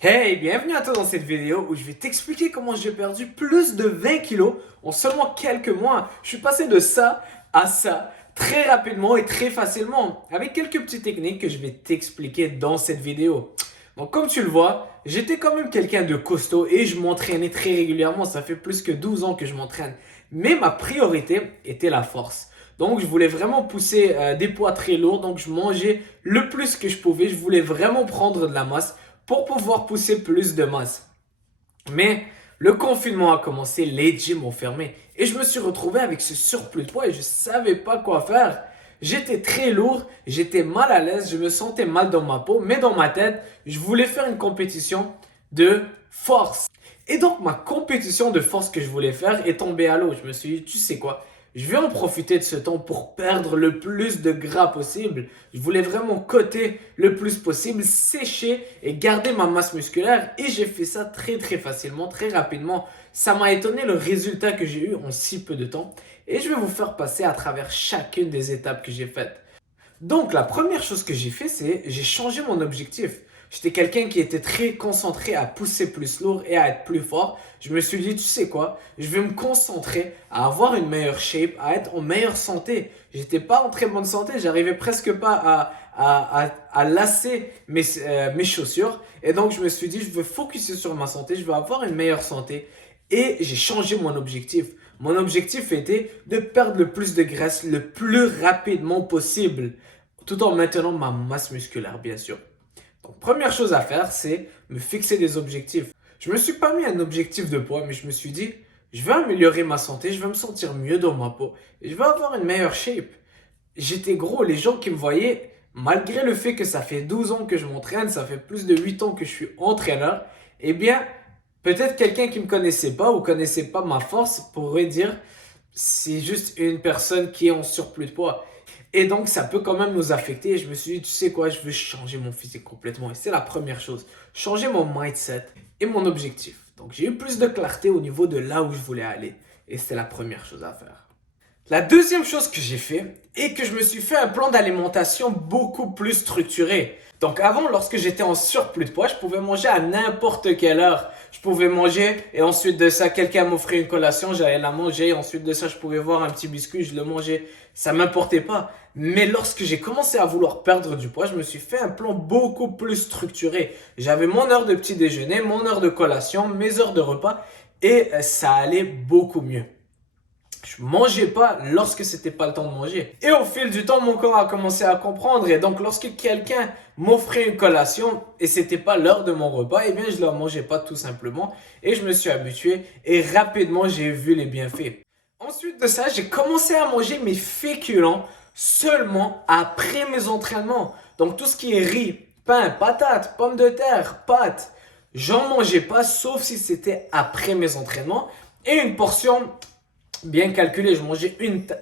Hey, bienvenue à toi dans cette vidéo où je vais t'expliquer comment j'ai perdu plus de 20 kilos en seulement quelques mois. Je suis passé de ça à ça très rapidement et très facilement avec quelques petites techniques que je vais t'expliquer dans cette vidéo. Donc comme tu le vois, j'étais quand même quelqu'un de costaud et je m'entraînais très régulièrement. Ça fait plus que 12 ans que je m'entraîne. Mais ma priorité était la force. Donc je voulais vraiment pousser des poids très lourds. Donc je mangeais le plus que je pouvais. Je voulais vraiment prendre de la masse pour pouvoir pousser plus de masse. Mais le confinement a commencé, les gyms ont fermé et je me suis retrouvé avec ce surplus de poids et je ne savais pas quoi faire. J'étais très lourd, j'étais mal à l'aise, je me sentais mal dans ma peau, mais dans ma tête, je voulais faire une compétition de force. Et donc ma compétition de force que je voulais faire est tombée à l'eau. Je me suis dit, tu sais quoi, je vais en profiter de ce temps pour perdre le plus de gras possible. Je voulais vraiment coter le plus possible, sécher et garder ma masse musculaire. Et j'ai fait ça très très facilement, très rapidement. Ça m'a étonné le résultat que j'ai eu en si peu de temps. Et je vais vous faire passer à travers chacune des étapes que j'ai faites. Donc la première chose que j'ai fait, c'est j'ai changé mon objectif. J'étais quelqu'un qui était très concentré à pousser plus lourd et à être plus fort. Je me suis dit, tu sais quoi, je vais me concentrer à avoir une meilleure shape, à être en meilleure santé. J'étais pas en très bonne santé, j'arrivais presque pas à lasser mes chaussures. Et donc je me suis dit, je veux focuser sur ma santé, je veux avoir une meilleure santé. Et j'ai changé mon objectif. Mon objectif était de perdre le plus de graisse le plus rapidement possible, tout en maintenant ma masse musculaire, bien sûr. Donc, première chose à faire, c'est me fixer des objectifs. Je me suis pas mis un objectif de poids, mais je me suis dit, je vais améliorer ma santé, je vais me sentir mieux dans ma peau, et je vais avoir une meilleure shape. J'étais gros, les gens qui me voyaient, malgré le fait que ça fait 12 ans que je m'entraîne, ça fait plus de 8 ans que je suis entraîneur, eh bien, peut-être quelqu'un qui me connaissait pas ou connaissait pas ma force pourrait dire, c'est juste une personne qui est en surplus de poids. Et donc, ça peut quand même nous affecter. Et je me suis dit, tu sais quoi, je veux changer mon physique complètement. Et c'est la première chose. Changer mon mindset et mon objectif. Donc, j'ai eu plus de clarté au niveau de là où je voulais aller. Et c'est la première chose à faire. La deuxième chose que j'ai fait est que je me suis fait un plan d'alimentation beaucoup plus structuré. Donc avant, lorsque j'étais en surplus de poids, je pouvais manger à n'importe quelle heure. Je pouvais manger et ensuite de ça, quelqu'un m'offrait une collation, j'allais la manger. Ensuite de ça, je pouvais voir un petit biscuit, je le mangeais. Ça m'importait pas. Mais lorsque j'ai commencé à vouloir perdre du poids, je me suis fait un plan beaucoup plus structuré. J'avais mon heure de petit déjeuner, mon heure de collation, mes heures de repas et ça allait beaucoup mieux. Je mangeais pas lorsque c'était pas le temps de manger. Et au fil du temps, mon corps a commencé à comprendre. Et donc, lorsque quelqu'un m'offrait une collation et c'était pas l'heure de mon repas, eh bien, je la mangeais pas tout simplement. Et je me suis habitué et rapidement, j'ai vu les bienfaits. Ensuite de ça, j'ai commencé à manger mes féculents seulement après mes entraînements. Donc, tout ce qui est riz, pain, patates, pommes de terre, pâtes, j'en mangeais pas sauf si c'était après mes entraînements. Et une portion bien calculé, je mangeais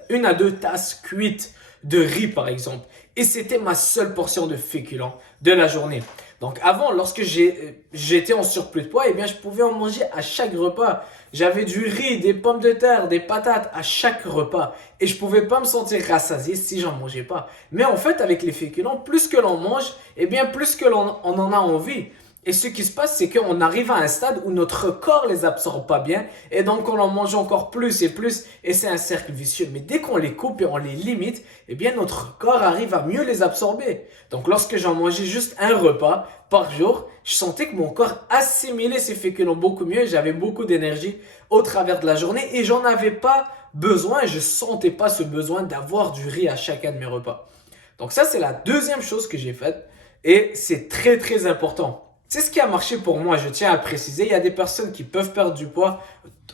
une à deux tasses cuites de riz par exemple. Et c'était ma seule portion de féculents de la journée. Donc avant, lorsque j'étais en surplus de poids, eh bien je pouvais en manger à chaque repas. J'avais du riz, des pommes de terre, des patates à chaque repas. Et je pouvais pas me sentir rassasié si j'en mangeais pas. Mais en fait, avec les féculents, plus que l'on mange, eh bien plus que l'on en a envie. Et ce qui se passe, c'est qu'on arrive à un stade où notre corps les absorbe pas bien et donc on en mange encore plus et c'est un cercle vicieux. Mais dès qu'on les coupe et on les limite, eh bien notre corps arrive à mieux les absorber. Donc lorsque j'en mangeais juste un repas par jour, je sentais que mon corps assimilait ces féculents beaucoup mieux, j'avais beaucoup d'énergie au travers de la journée et j'en avais pas besoin, je sentais pas ce besoin d'avoir du riz à chacun de mes repas. Donc ça, c'est la deuxième chose que j'ai faite et c'est très très important. C'est ce qui a marché pour moi, je tiens à préciser. Il y a des personnes qui peuvent perdre du poids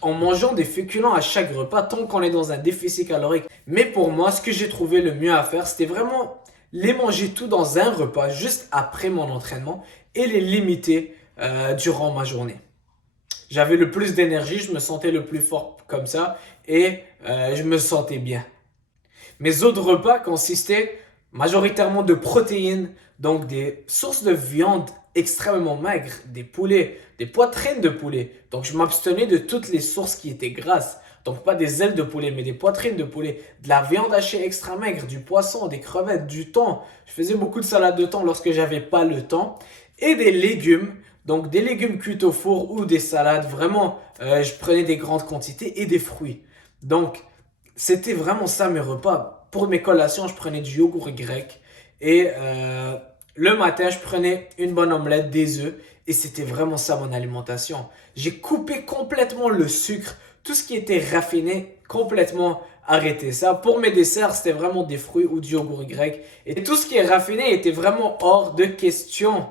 en mangeant des féculents à chaque repas tant qu'on est dans un déficit calorique. Mais pour moi, ce que j'ai trouvé le mieux à faire, c'était vraiment les manger tout dans un repas juste après mon entraînement et les limiter durant ma journée. J'avais le plus d'énergie, je me sentais le plus fort comme ça et je me sentais bien. Mes autres repas consistaient majoritairement de protéines, donc des sources de viande extrêmement maigres, des poulets, des poitrines de poulet. Donc je m'abstenais de toutes les sources qui étaient grasses. Donc pas des ailes de poulet, mais des poitrines de poulet, de la viande hachée extra maigre, du poisson, des crevettes, du thon. Je faisais beaucoup de salade de thon lorsque j'avais pas le temps. Et des légumes, Donc des légumes cuits au four ou des salades, vraiment, je prenais des grandes quantités et des fruits. Donc c'était vraiment ça mes repas. Pour mes collations, je prenais du yogourt grec et le matin, je prenais une bonne omelette, des œufs et c'était vraiment ça mon alimentation. J'ai coupé complètement le sucre, tout ce qui était raffiné, complètement arrêté. Ça, pour mes desserts, c'était vraiment des fruits ou du yogourt grec et tout ce qui est raffiné était vraiment hors de question.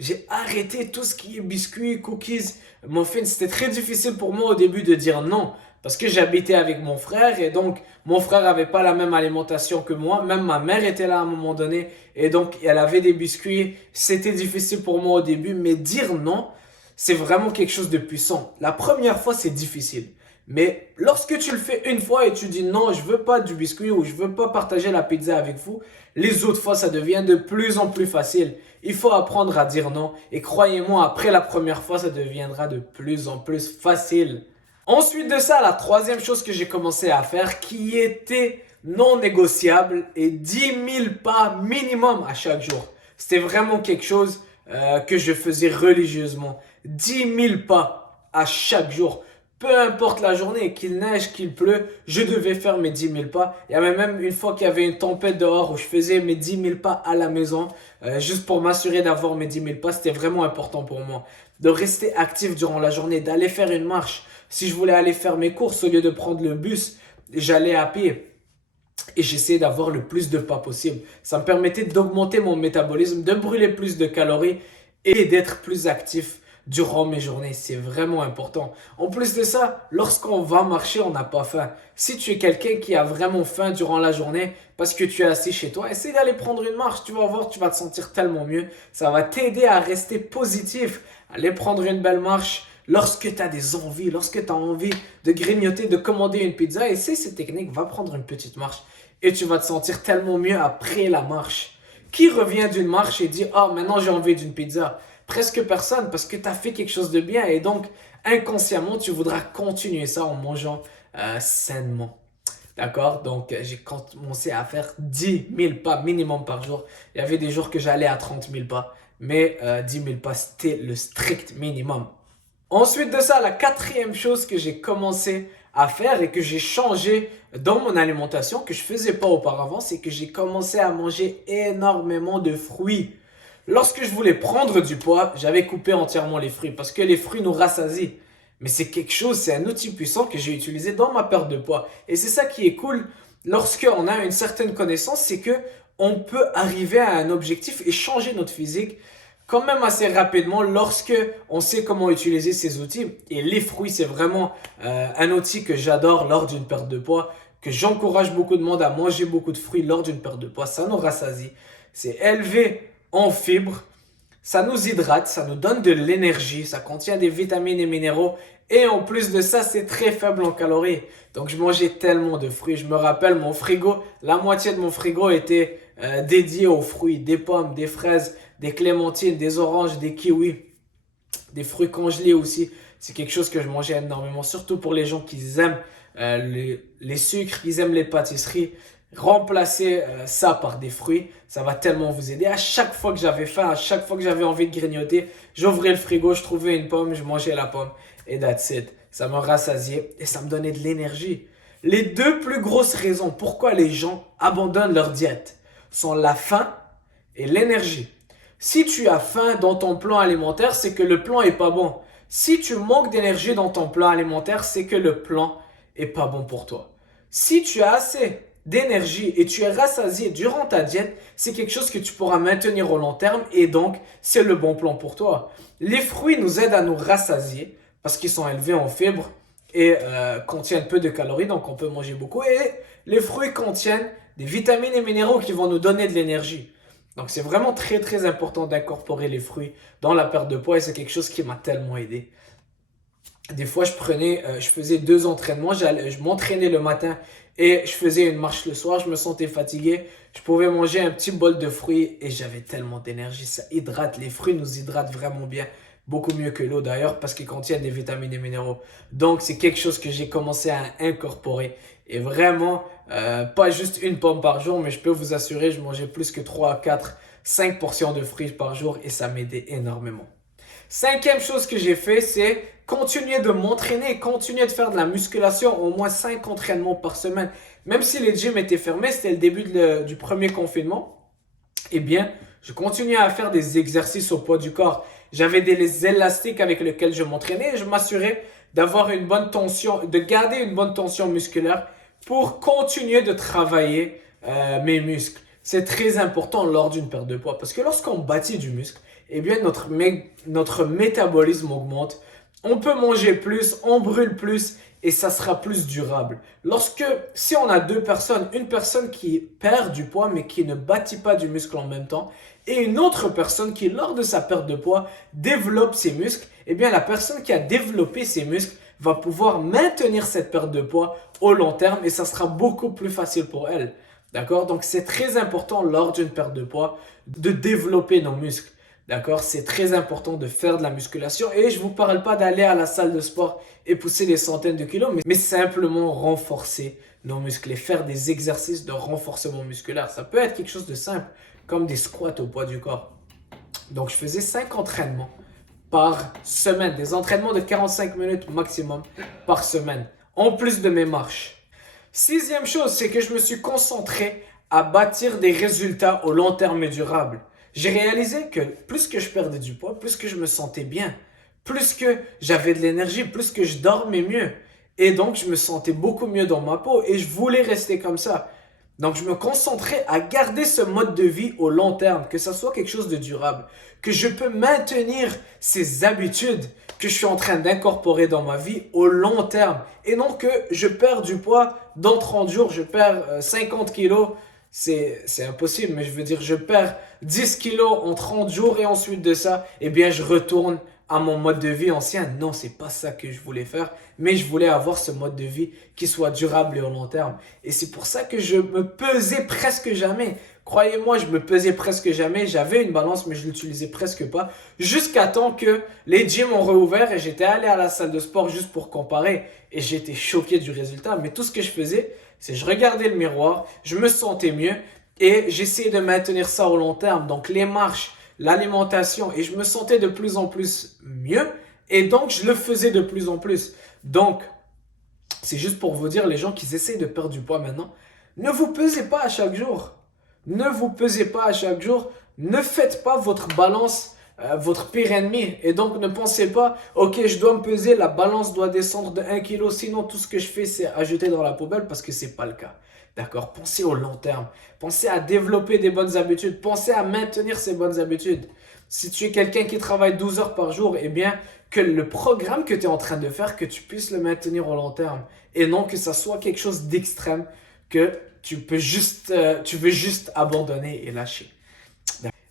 J'ai arrêté tout ce qui est biscuits, cookies, muffins. C'était très difficile pour moi au début de dire non. Parce que j'habitais avec mon frère et donc mon frère avait pas la même alimentation que moi. Même ma mère était là à un moment donné et donc elle avait des biscuits. C'était difficile pour moi au début, mais dire non, c'est vraiment quelque chose de puissant. La première fois, c'est difficile. Mais lorsque tu le fais une fois et tu dis non, je veux pas du biscuit ou je veux pas partager la pizza avec vous, les autres fois, ça devient de plus en plus facile. Il faut apprendre à dire non. Et croyez-moi, après la première fois, ça deviendra de plus en plus facile. Ensuite de ça, la troisième chose que j'ai commencé à faire, qui était non négociable, est 10 000 pas minimum à chaque jour. C'était vraiment quelque chose que je faisais religieusement. 10 000 pas à chaque jour. Peu importe la journée, qu'il neige, qu'il pleut, je devais faire mes 10 000 pas. Il y avait même une fois qu'il y avait une tempête dehors où je faisais mes 10 000 pas à la maison, juste pour m'assurer d'avoir mes 10 000 pas. C'était vraiment important pour moi. De rester actif durant la journée, d'aller faire une marche. Si je voulais aller faire mes courses, au lieu de prendre le bus, j'allais à pied. Et j'essayais d'avoir le plus de pas possible. Ça me permettait d'augmenter mon métabolisme, de brûler plus de calories et d'être plus actif durant mes journées. C'est vraiment important. En plus de ça, lorsqu'on va marcher, on n'a pas faim. Si tu es quelqu'un qui a vraiment faim durant la journée parce que tu es assis chez toi, essaie d'aller prendre une marche. Tu vas voir, tu vas te sentir tellement mieux. Ça va t'aider à rester positif. Aller prendre une belle marche. Lorsque tu as des envies, lorsque tu as envie de grignoter, de commander une pizza, essaie cette technique, va prendre une petite marche et tu vas te sentir tellement mieux après la marche. Qui revient d'une marche et dit « Ah, maintenant j'ai envie d'une pizza ?» Presque personne parce que tu as fait quelque chose de bien et donc inconsciemment tu voudras continuer ça en mangeant sainement. D'accord? Donc j'ai commencé à faire 10 000 pas minimum par jour. Il y avait des jours que j'allais à 30 000 pas, mais 10 000 pas c'était le strict minimum. Ensuite de ça, la quatrième chose que j'ai commencé à faire et que j'ai changé dans mon alimentation, que je faisais pas auparavant, c'est que j'ai commencé à manger énormément de fruits. Lorsque je voulais prendre du poids, j'avais coupé entièrement les fruits parce que les fruits nous rassasient. Mais c'est quelque chose, c'est un outil puissant que j'ai utilisé dans ma perte de poids. Et c'est ça qui est cool lorsqu'on a une certaine connaissance, c'est que on peut arriver à un objectif et changer notre physique quand même assez rapidement lorsque on sait comment utiliser ces outils. Et les fruits, c'est vraiment un outil que j'adore lors d'une perte de poids, que j'encourage beaucoup de monde à manger beaucoup de fruits lors d'une perte de poids. Ça nous rassasie. C'est élevé en fibres, ça nous hydrate, ça nous donne de l'énergie, ça contient des vitamines et minéraux. Et en plus de ça, c'est très faible en calories. Donc je mangeais tellement de fruits. Je me rappelle, mon frigo, la moitié de mon frigo était dédié aux fruits, des pommes, des fraises, des clémentines, des oranges, des kiwis, des fruits congelés aussi. C'est quelque chose que je mangeais énormément, surtout pour les gens qui aiment les sucres, qui aiment les pâtisseries. Remplacer ça par des fruits, ça va tellement vous aider. À chaque fois que j'avais faim, à chaque fois que j'avais envie de grignoter, j'ouvrais le frigo, je trouvais une pomme, je mangeais la pomme. Et that's it. Ça me rassasiait et ça me donnait de l'énergie. Les deux plus grosses raisons pourquoi les gens abandonnent leur diète sont la faim et l'énergie. Si tu as faim dans ton plan alimentaire, c'est que le plan est pas bon. Si tu manques d'énergie dans ton plan alimentaire, c'est que le plan est pas bon pour toi. Si tu as assez d'énergie et tu es rassasié durant ta diète, c'est quelque chose que tu pourras maintenir au long terme et donc c'est le bon plan pour toi. Les fruits nous aident à nous rassasier parce qu'ils sont élevés en fibres et contiennent peu de calories, donc on peut manger beaucoup. Et les fruits contiennent des vitamines et minéraux qui vont nous donner de l'énergie. Donc c'est vraiment très très important d'incorporer les fruits dans la perte de poids et c'est quelque chose qui m'a tellement aidé. Des fois, je faisais 2 entraînements. Je m'entraînais le matin et je faisais une marche le soir. Je me sentais fatigué. Je pouvais manger un petit bol de fruits et j'avais tellement d'énergie. Ça hydrate. Les fruits nous hydratent vraiment bien. Beaucoup mieux que l'eau d'ailleurs parce qu'ils contiennent des vitamines et minéraux. Donc, c'est quelque chose que j'ai commencé à incorporer. Et vraiment, pas juste une pomme par jour, mais je peux vous assurer, je mangeais plus que 3, 4, 5 portions de fruits par jour et ça m'aidait énormément. Cinquième chose que j'ai fait, c'est continuer de m'entraîner, continuer de faire de la musculation, au moins 5 entraînements par semaine. Même si les gyms étaient fermés, c'était le début du premier confinement, eh bien, je continuais à faire des exercices au poids du corps. J'avais des élastiques avec lesquels je m'entraînais et je m'assurais d'avoir une bonne tension, de garder une bonne tension musculaire pour continuer de travailler mes muscles. C'est très important lors d'une perte de poids parce que lorsqu'on bâtit du muscle, eh bien notre métabolisme augmente. On peut manger plus, on brûle plus et ça sera plus durable. Si on a deux personnes, une personne qui perd du poids mais qui ne bâtit pas du muscle en même temps et une autre personne qui, lors de sa perte de poids, développe ses muscles, eh bien la personne qui a développé ses muscles va pouvoir maintenir cette perte de poids au long terme et ça sera beaucoup plus facile pour elle. D'accord? Donc c'est très important lors d'une perte de poids de développer nos muscles. D'accord? C'est très important de faire de la musculation et je ne vous parle pas d'aller à la salle de sport et pousser des centaines de kilos, mais simplement renforcer nos muscles et faire des exercices de renforcement musculaire. Ça peut être quelque chose de simple, comme des squats au poids du corps. Donc je faisais 5 entraînements par semaine, des entraînements de 45 minutes maximum par semaine, en plus de mes marches. Sixième chose, c'est que je me suis concentré à bâtir des résultats au long terme et durables. J'ai réalisé que plus que je perdais du poids, plus que je me sentais bien, plus que j'avais de l'énergie, plus que je dormais mieux. Et donc, je me sentais beaucoup mieux dans ma peau et je voulais rester comme ça. Donc, je me concentrais à garder ce mode de vie au long terme, que ça soit quelque chose de durable, que je peux maintenir ces habitudes que je suis en train d'incorporer dans ma vie au long terme. Et non que je perds du poids dans 30 jours, je perds 50 kilos. C'est impossible, mais je veux dire, je perds 10 kilos en 30 jours et ensuite de ça, eh bien, je retourne à mon mode de vie ancien. Non, c'est pas ça que je voulais faire, mais je voulais avoir ce mode de vie qui soit durable et au long terme. Et c'est pour ça que je me pesais presque jamais. Croyez-moi, je me pesais presque jamais. J'avais une balance, mais je l'utilisais presque pas. Jusqu'à temps que les gyms ont réouvert et j'étais allé à la salle de sport juste pour comparer. Et j'étais choqué du résultat. Mais tout ce que je faisais, c'est je regardais le miroir, je me sentais mieux et j'essayais de maintenir ça au long terme. Donc les marches, l'alimentation et je me sentais de plus en plus mieux et donc je le faisais de plus en plus. Donc, c'est juste pour vous dire, les gens qui essayent de perdre du poids maintenant, ne vous pesez pas à chaque jour. Ne vous pesez pas à chaque jour. Ne faites pas votre balance votre pire ennemi. Et donc, ne pensez pas, ok, je dois me peser, la balance doit descendre de 1 kg, sinon tout ce que je fais, c'est à jeter dans la poubelle parce que c'est pas le cas. D'accord? Pensez au long terme. Pensez à développer des bonnes habitudes. Pensez à maintenir ces bonnes habitudes. Si tu es quelqu'un qui travaille 12 heures par jour, eh bien, que le programme que tu es en train de faire, que tu puisses le maintenir au long terme. Et non que ça soit quelque chose d'extrême que tu veux juste abandonner et lâcher.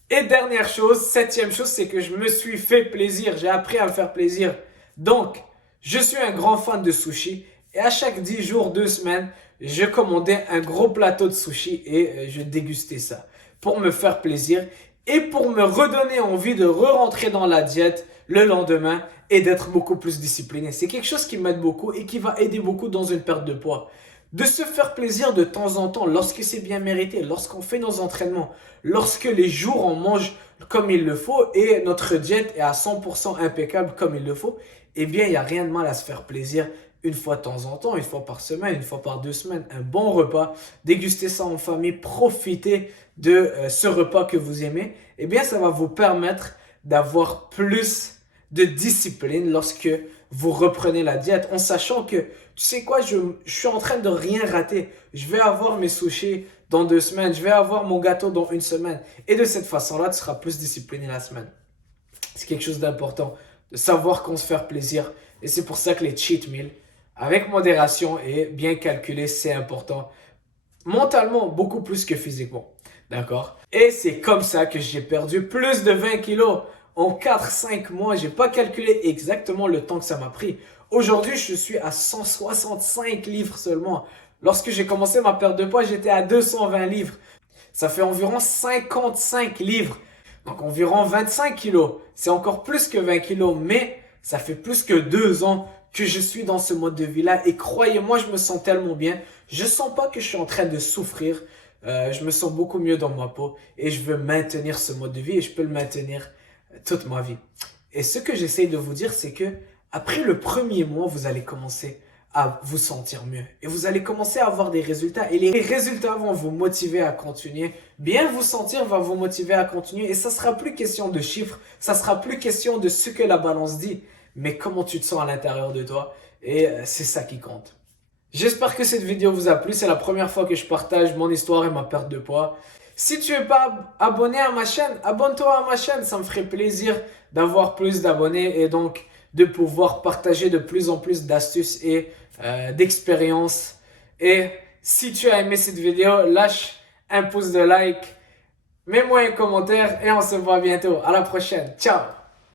Et dernière chose, septième chose, c'est que je me suis fait plaisir. J'ai appris à me faire plaisir. Donc, je suis un grand fan de sushi. Et à chaque 10 jours, 2 semaines, je commandais un gros plateau de sushi et je dégustais ça pour me faire plaisir et pour me redonner envie de re-rentrer dans la diète le lendemain et d'être beaucoup plus discipliné. C'est quelque chose qui m'aide beaucoup et qui va aider beaucoup dans une perte de poids. De se faire plaisir de temps en temps lorsque c'est bien mérité, lorsqu'on fait nos entraînements, lorsque les jours on mange comme il le faut et notre diète est à 100% impeccable comme il le faut, eh bien il n'y a rien de mal à se faire plaisir une fois de temps en temps, une fois par semaine, une fois par 2 semaines, un bon repas, déguster ça en famille, profiter de ce repas que vous aimez, eh bien ça va vous permettre d'avoir plus de discipline lorsque vous reprenez la diète en sachant que, tu sais quoi, je suis en train de rien rater. Je vais avoir mes sushis dans 2 semaines, je vais avoir mon gâteau dans 1 semaine. Et de cette façon-là, tu seras plus discipliné la semaine. C'est quelque chose d'important, de savoir qu'on se fait plaisir. Et c'est pour ça que les cheat meals, avec modération et bien calculé, c'est important. Mentalement, beaucoup plus que physiquement. D'accord? Et c'est comme ça que j'ai perdu plus de 20 kilos en 4-5 mois. J'ai pas calculé exactement le temps que ça m'a pris. Aujourd'hui, je suis à 165 livres seulement. Lorsque j'ai commencé ma perte de poids, j'étais à 220 livres. Ça fait environ 55 livres. Donc environ 25 kilos. C'est encore plus que 20 kilos, mais ça fait plus que 2 ans que je suis dans ce mode de vie-là. Et croyez-moi, je me sens tellement bien. Je sens pas que je suis en train de souffrir. Je me sens beaucoup mieux dans ma peau. Et je veux maintenir ce mode de vie et je peux le maintenir toute ma vie. Et ce que j'essaye de vous dire, c'est que après le premier mois, vous allez commencer à vous sentir mieux. Et vous allez commencer à avoir des résultats. Et les résultats vont vous motiver à continuer. Bien vous sentir va vous motiver à continuer. Et ça sera plus question de chiffres. Ça sera plus question de ce que la balance dit. Mais comment tu te sens à l'intérieur de toi. Et c'est ça qui compte. J'espère que cette vidéo vous a plu. C'est la première fois que je partage mon histoire et ma perte de poids. Si tu n'es pas abonné à ma chaîne, abonne-toi à ma chaîne. Ça me ferait plaisir d'avoir plus d'abonnés et donc de pouvoir partager de plus en plus d'astuces et d'expériences. Et si tu as aimé cette vidéo, lâche un pouce de like, mets-moi un commentaire et on se voit bientôt. À la prochaine. Ciao!